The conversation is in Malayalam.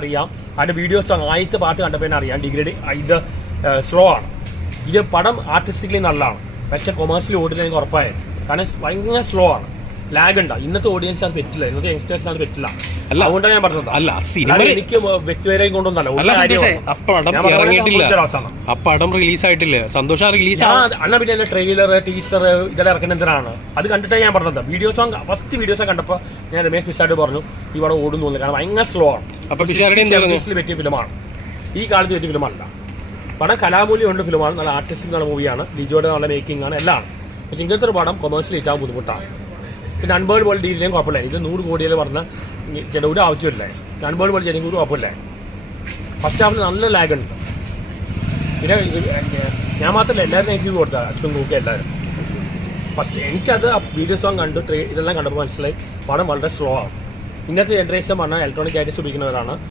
അറിയാം. അതിന്റെ വീഡിയോസ് ആദ്യത്തെ പാട്ട് കണ്ടപ്പോൾ അറിയാം ഡിഗ്രേഡ് ഇത് സ്ലോ ആണ്. ഇത് പടം ആർട്ടിസ്റ്റിക്കലി നല്ലതാണ്, പക്ഷെ കൊമേഴ്സ്യൽ ഓടുന്നത് എനിക്ക് ഉറപ്പായിരുന്നു. കാരണം ഭയങ്കര സ്ലോ ആണ്, ലാഗ് ഉണ്ടാവും. ഇന്നത്തെ ഓഡിയൻസ് അത് പറ്റില്ല, ഇന്നത്തെ യങ്സ്റ്റേഴ്സിന് അത് പറ്റില്ല. അതുകൊണ്ടാണ് ഞാൻ പറഞ്ഞത്. അല്ല സിനിമ എനിക്ക് വ്യക്തിപരം കൊണ്ടൊന്നല്ല. പടം റിലീസ് ആയിട്ടില്ലേ? സന്തോഷം റിലീസ് അന്നാ പിന്നെ ട്രെയിലർ ടീസർ ഇതെല്ലാം ഇറക്കുന്ന എന്തിനാണ്? അത് കണ്ടിട്ടാണ് ഞാൻ പറഞ്ഞത്. ഫസ്റ്റ് വീഡിയോസ് കണ്ടപ്പോൾ ഞാൻ രമേശ് പിഷാരടി പറഞ്ഞു ഈ പടം ഓടുന്നു തോന്നുന്നു, കാരണം ഭയങ്കര സ്ലോ ആണ്. പറ്റിയ ഫിലിമാണ്, ഈ കാലത്ത് പറ്റിയ ഫിലിമല്ല. പടം കലാമൂല്യമുണ്ട് ഫിലിമാണ്, നല്ല ആർട്ടിസ്റ്റിക് നല്ല മൂവിയാണ്, ലിജോയുടെ നല്ല മേക്കിംഗ് ആണ്, എല്ലാം. പക്ഷെ ഇങ്ങനത്തെ ഒരു പടം കൊമേഴ്സ്യൽ ഇട്ടാൻ ബുദ്ധിമുട്ടാണ്. പിന്നെ അൺബേർഡ് പോലെ ഡീലിനും കുഴപ്പമില്ല. ഇത് 100 കോടിയിൽ പറഞ്ഞ ചില ഒരു ആവശ്യമില്ല. അൺബേർഡ് പോലെ ജനങ്ങൾ കുഴപ്പമില്ല. ഫസ്റ്റ് ഹാഫിൽ നല്ല ലാഗ് ഉണ്ട്. പിന്നെ ഞാൻ മാത്രമല്ല, എല്ലാവരും എനിക്ക് കൊടുത്താൽ അശ്വൻ നോക്കി എല്ലാവരും. ഫസ്റ്റ് എനിക്കത് വീഡിയോ സോങ് കണ്ടു ഇതെല്ലാം കണ്ടപ്പോൾ മനസ്സിലായി പടം വളരെ സ്ലോ ആണ്. ഇന്നത്തെ ജനറേഷൻ പറഞ്ഞാൽ ഇലക്ട്രോണിക് ആയിട്ട് ഉപയോഗിക്കുന്നവരാണ്.